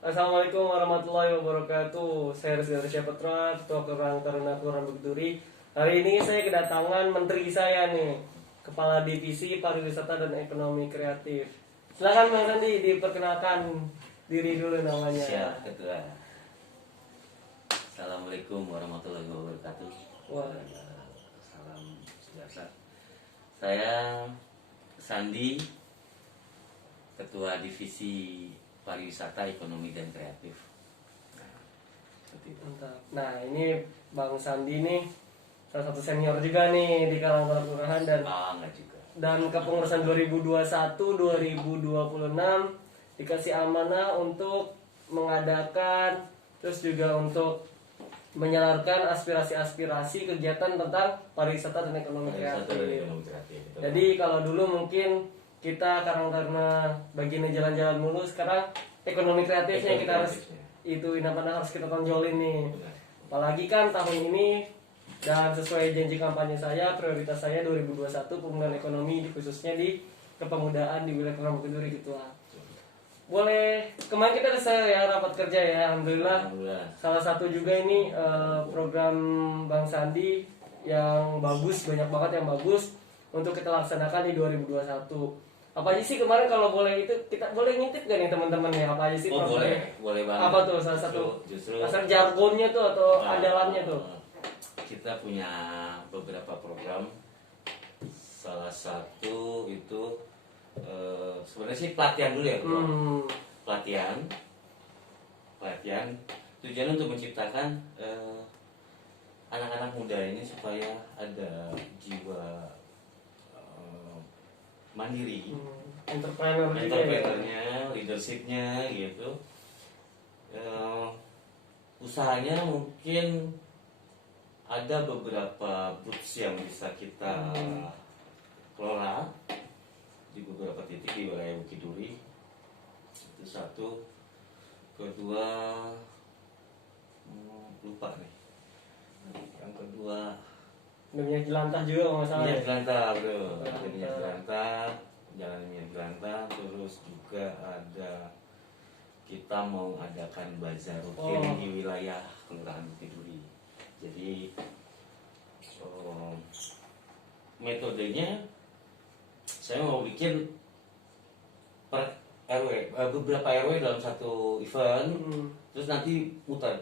Assalamualaikum warahmatullahi wabarakatuh. Saya Rizky Syahputra, Ketua Kelurahan Taruna Kelurahan Bukit Duri. Hari ini saya kedatangan menteri saya nih, Kepala Divisi Pariwisata dan Ekonomi Kreatif. Silakan Bang Sandi diperkenalkan diri dulu namanya. Siap, Ketua. Assalamualaikum warahmatullahi wabarakatuh. Salam sejahtera. Saya Sandi, Ketua Divisi Pariwisata, Ekonomi dan Kreatif. Mantap. Nah, ini Bang Sandi nih salah satu senior juga nih di kalangan kelurahan Enggak juga. dan kepengurusan 2021-2026 dikasih amanah untuk mengadakan terus juga untuk menyalarkan aspirasi-aspirasi kegiatan tentang pariwisata dan ekonomi kreatif. Jadi kalau dulu mungkin kita karena bagiannya jalan-jalan mulu, sekarang ekonomi kreatifnya kita harus harus kita tonjolin nih. Apalagi kan tahun ini dan sesuai janji kampanye saya, prioritas saya 2021 pemulihan ekonomi khususnya di kepemudaan di wilayah Kelurahan Bukit Duri gitu lah. Boleh, kemarin kita ada ya rapat kerja ya, alhamdulillah. Salah satu juga ini program Bang Sandi yang bagus, banyak banget yang bagus untuk kita laksanakan di 2021. Apa aja sih kemarin kalau boleh itu kita boleh ngintip gak nih teman-teman ya, apa aja sih programnya? Boleh banget. Apa tuh salah satu justru asal jargonnya tuh atau andalannya tuh? Kita punya beberapa program. Salah satu itu sebenarnya sih pelatihan dulu ya, pelatihan tujuan untuk menciptakan anak-anak muda ini supaya ada jiwa mandiri, entrepreneurnya, leadershipnya gitu. Usahanya mungkin ada beberapa boots yang bisa kita kelola di beberapa titik di wilayah Bukit Duri. Itu satu. Kedua, lupa nih. Yang kedua, Minyak jelantah juga nggak masalah. Minyak jelantah, bro. Minyak jelantah, jalan minyak jelantah. Terus juga ada kita mau adakan bazar rutin di wilayah Kelurahan Bukit Duri. Jadi metodenya saya mau bikin per RW, beberapa RW dalam satu event, terus nanti muter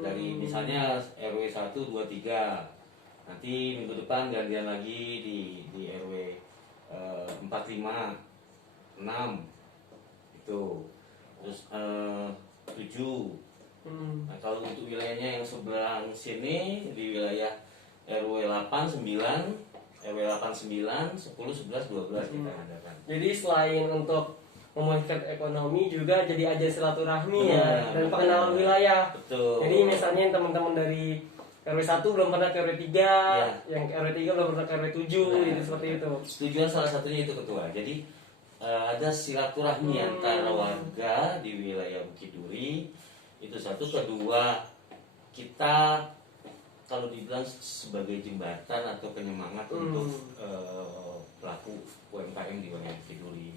dari misalnya RW 1, 2, 3. Nanti minggu depan gantian lagi di RW 4, 5, 6 itu, terus 7. Nah, kalau untuk wilayahnya yang sebelah sini di wilayah RW 8, 9, RW 89, 10, 11, 12 kita adakan. Jadi selain untuk memulihkan ekonomi juga jadi ajang silaturahmi ya dan pengenalan wilayah. Betul. Jadi misalnya teman-teman dari RW 1 belum pernah ke RW 3, yang RW 3 belum pernah ke RW 7 gitu, seperti itu. Tujuan salah satunya itu, Ketua. Jadi ada silaturahmi antara warga di wilayah Bukit Duri. Itu satu. Kedua, kita kalau dibilang sebagai jembatan atau penyemangat untuk pelaku UMKM di wilayah Bukit Duri.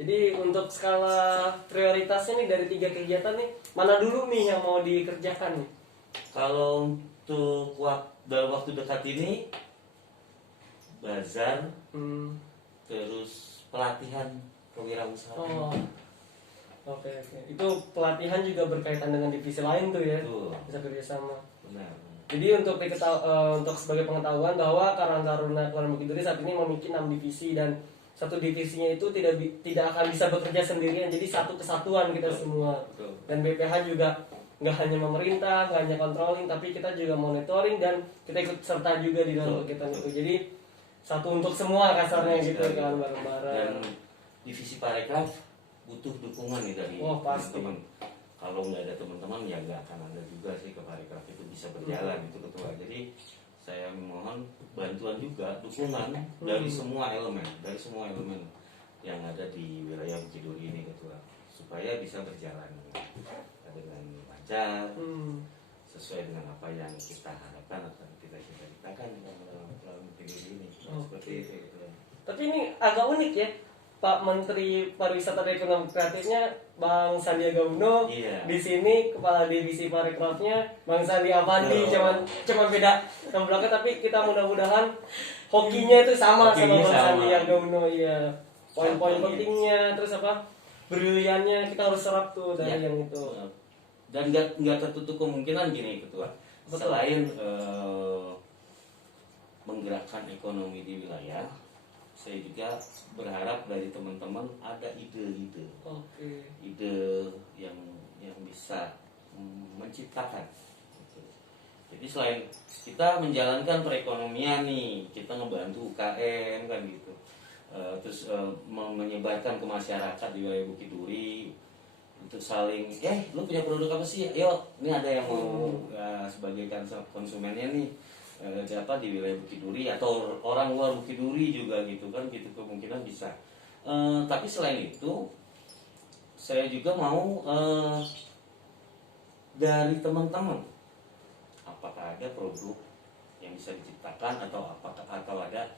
Jadi untuk skala prioritasnya nih dari 3 kegiatan nih, mana dulu nih yang mau dikerjakan nih? Kalau untuk dalam waktu dekat ini bazar, terus pelatihan kewirausahaan. Oke. Itu pelatihan juga berkaitan dengan divisi lain tuh ya. Bisa kerjasama. Benar. Jadi untuk sebagai pengetahuan bahwa Karang Taruna Kelurahan Bukit Duri saat ini memiliki 6 divisi dan satu divisinya itu tidak akan bisa bekerja sendirian. Jadi satu kesatuan kita semua. Dan BPH juga nggak hanya memerintah, nggak hanya controlling, tapi kita juga monitoring dan kita ikut serta juga di dalam kegiatan itu. Jadi satu untuk semua kasarnya gitu kan, bareng-bareng. Dan divisi Parekraf butuh dukungan nih dari teman-teman. Kalau nggak ada teman-teman ya nggak akan ada juga sih ke Parekraf itu bisa berjalan itu, Ketua. Jadi saya mohon bantuan juga, dukungan dari semua elemen yang ada di wilayah Bukit Duri ini, Ketua, supaya bisa berjalan dengan lancar, sesuai dengan apa yang kita harapkan atau kita cita-citakan dalam Bukit Duri ini. Seperti itu. Tapi ini agak unik ya. Pak Menteri Pariwisata dan Ekonomi Kreatifnya Bang Sandiaga Uno. Iya. Di sini Kepala Divisi Parekrafnya Bang Sandi Avandi. Cuman beda nama belakang, tapi kita mudah-mudahan hokinya itu sama Hokinya Bang sama. Sandiaga Uno. Iya. Poin-poin Sama, pentingnya, terus apa? Briliannya kita harus serap tuh dari Ya. yang itu. Dan nggak tertutup kemungkinan gini ketua. Betul. Selain menggerakkan ekonomi di wilayah, saya juga berharap dari teman-teman ada ide-ide, Oke. ide yang bisa menciptakan. Gitu. Jadi selain kita menjalankan perekonomian nih, kita ngebantu UKM kan gitu. Terus menyebarkan ke masyarakat di wilayah Bukit Duri untuk saling, lu punya produk apa sih? Ayo, ini ada yang mau sebagai konsumennya nih di wilayah Bukit Duri atau orang luar Bukit Duri juga gitu kan, gitu kemungkinan bisa. Tapi selain itu, saya juga mau dari teman-teman, apakah ada produk yang bisa diciptakan atau ada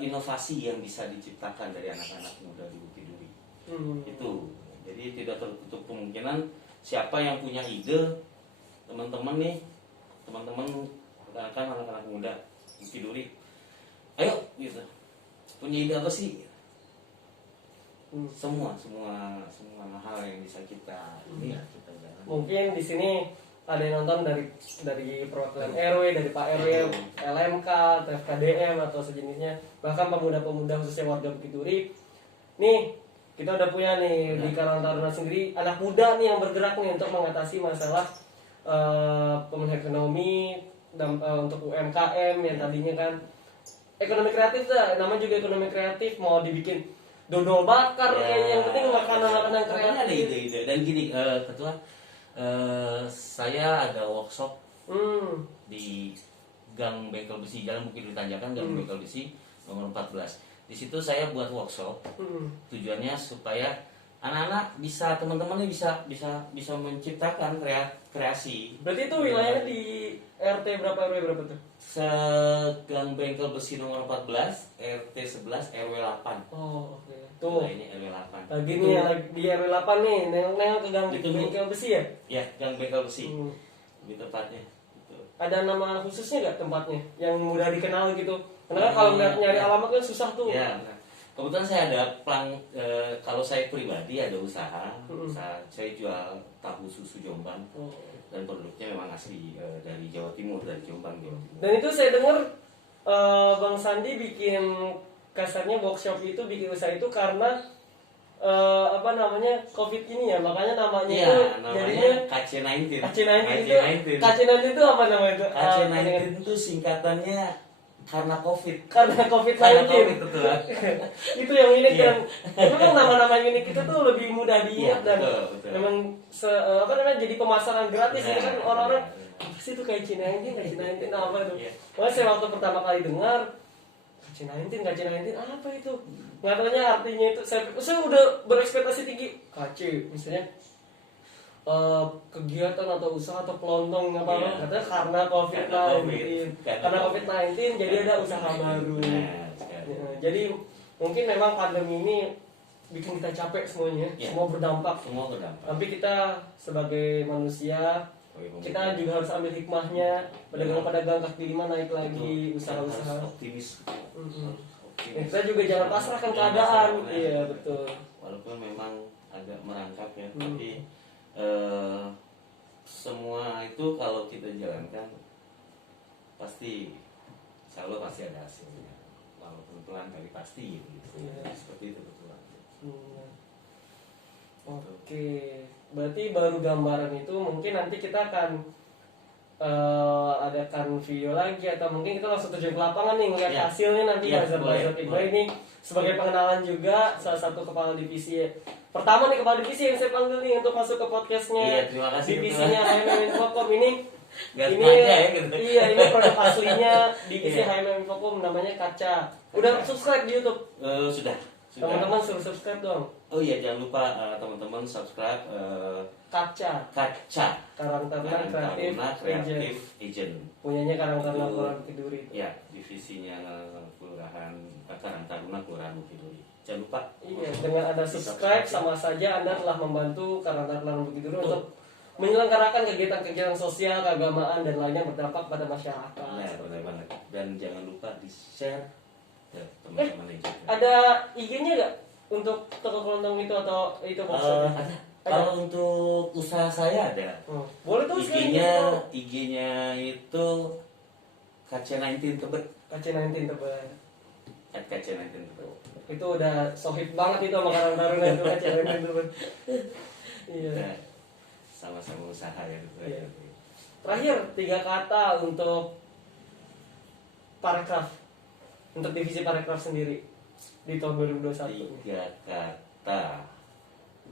inovasi yang bisa diciptakan dari anak-anak muda di Bukit Duri. Itu. Jadi tidak tertutup kemungkinan siapa yang punya ide, teman-teman kan anak-anak muda Bukit Duri, ayo gitu, punya ide apa sih? Semua hal yang bisa kita kita jalan. Mungkin di sini ada yang nonton dari perwakilan RW, dari Pak RW, LMK, atau FKDM atau sejenisnya, bahkan pemuda-pemuda khususnya warga Bukit Duri. Nih, kita udah punya nih di Karang Taruna sendiri anak muda nih yang bergerak nih untuk mengatasi masalah pemulihan ekonomi dan untuk UMKM yang tadinya kan ekonomi kreatif dah, namanya juga ekonomi kreatif, mau dibikin dodol bakar kayak yang penting makanan-makanan kreatif. Ada ide-ide dan gini ketua, saya ada workshop di Gang Bengkel Besi, Jalan Bukit Duri Tanjakan, Gang Bengkel Besi nomor 14. Di situ saya buat workshop. Tujuannya supaya anak-anak teman-temannya bisa menciptakan kreasi. Berarti itu wilayahnya di RT berapa RW berapa tuh? Gang Bengkel Besi nomor 14, RT 11, RW 8. Oh, oke. Tuh. Ini RW 8. Lagi nih lagi di RW 8 nih, nengok ke Gang Bengkel Besi ya? Ya, Gang Bengkel Besi. Lebih tepatnya. Gitu. Ada nama khususnya nggak tempatnya yang mudah dikenal gitu? Karena kalau nyari alamat kan susah tuh. Ya, kebetulan saya ada kalau saya pribadi ada usaha saya jual tahu susu Jombang dan produknya memang asli dari Jawa Timur, dari Jombang, Jawa Timur. Dan itu saya dengar Bang Sandi bikin kasarnya workshop itu, bikin usaha itu karena COVID ini ya, makanya namanya itu jadinya KC19. KC19 itu apa namanya itu? KC19 itu singkatannya karena COVID. Karena COVID-19. Betul. Itu yang unik kan. Memang nama-nama unik itu tuh lebih mudah diingat dan betul. memang jadi pemasaran gratis itu kan orang-orang apa sih itu kayak KC19 apa itu? Makanya saya waktu pertama kali dengar KC19 apa itu? Nggak taunya artinya itu saya udah berekspektasi tinggi KC misalnya kegiatan atau usaha atau kelontong apa katanya karena COVID-19 jadi ada usaha baru. Jadi mungkin memang pandemi ini bikin kita capek semuanya, semua berdampak. Tapi kita sebagai manusia kita juga harus ambil hikmahnya, pedagang-pedagang kaki lima naik lagi, usaha-usaha optimis. Kita juga jangan pasrahkan keadaan. Iya betul. Walaupun memang agak merangkak ya, tapi semua itu kalau kita jalankan pasti insya Allah pasti ada hasilnya, walaupun pelan tapi pasti gitu. Seperti itu betul. Oke, berarti baru gambaran itu mungkin nanti kita akan adakan video lagi atau mungkin kita langsung terjun ke lapangan nih ngeliat hasilnya nanti buzzer ini sebagai pengenalan juga salah satu kepala divisi pertama nih, kepala divisi yang saya panggil nih untuk masuk ke podcastnya. Terima kasih, divisinya HMM Infocom ini gitu. Iya, ini produk aslinya divisi HMM Infocom namanya Kaca. Udah subscribe di YouTube? Sudah. Teman-teman suruh subscribe dong. Oh iya, jangan lupa teman-teman subscribe Kaca Karang Taruna Kreatif Agent. Punyanya Karang Taruna Kelurahan Bukit Duri. Ya, divisinya Kelurahan Karang Taruna Kelurahan Bukit Duri. Jangan lupa. Iya, dengan Anda subscribe sama saja Anda telah membantu Karangtaruna Kelurahan Bukit Duri untuk menyelenggarakan kegiatan-kegiatan sosial, keagamaan dan lainnya berdampak pada masyarakat. Nah, benar banget. Dan jangan lupa di-share ke teman-teman yang juga. Ada IG-nya nggak untuk toko kelontong itu atau itu maksudnya? Ada. Kalau untuk usaha saya ada. Boleh tuh sekali IG-nya itu KC19 Tebet. KC19 Tebet. KC19 Tebet. Itu udah sohib banget itu sama Karang Taruna itu KC19 Tebet. Iya. Nah, sama-sama usaha ya. Iya. Terakhir 3 kata untuk Parekraf, untuk divisi Parekraf sendiri di tahun 2021. 3 kata.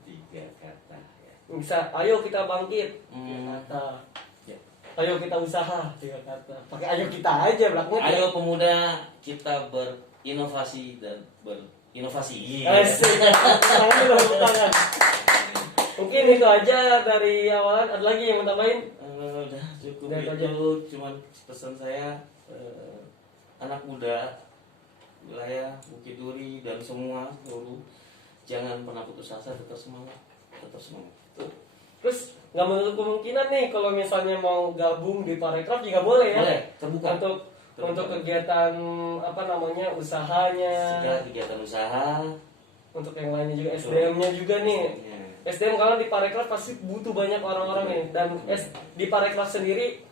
3 kata ya. Bisa, ayo kita bangkit. 3 Hmm. kata. Ya. Ayo kita usaha. 3 kata. Pakai ayo kita aja belakangnya. Ayo pemuda, kita berinovasi dan berinovasi. Asik. Tangan dulu, tangan. Mungkin itu aja dari awalan. Ada lagi yang mau tambahin? Udah cukup Udah itu aja. itu. Cuman pesan saya anak muda wilayah Bukit Duri dan semua seluruh, jangan pernah putus asa, tetap semangat, tetap semangat. Terus nggak menutup kemungkinan nih kalau misalnya mau gabung di Parekraf juga boleh ya? Boleh, terbuka. Untuk kegiatan apa namanya usahanya, Segala kegiatan usaha, untuk yang lainnya juga SDM-nya juga nih. ya. SDM kalau di Parekraf pasti butuh banyak orang-orang nih, dan di Parekraf sendiri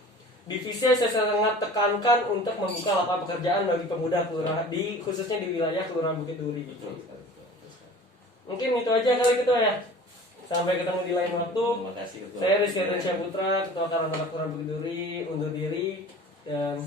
divisi saya sangat tekankan untuk membuka lapangan pekerjaan bagi pemuda kelurahan di khususnya di wilayah Kelurahan Bukit Duri. Betul. Mungkin itu aja kali Ketua ya. Sampai ketemu di lain waktu. Terima kasih Ketua. Saya Rizky Adrian Syahputra, Ketua Karangtaruna Kelurahan Bukit Duri, undur diri dan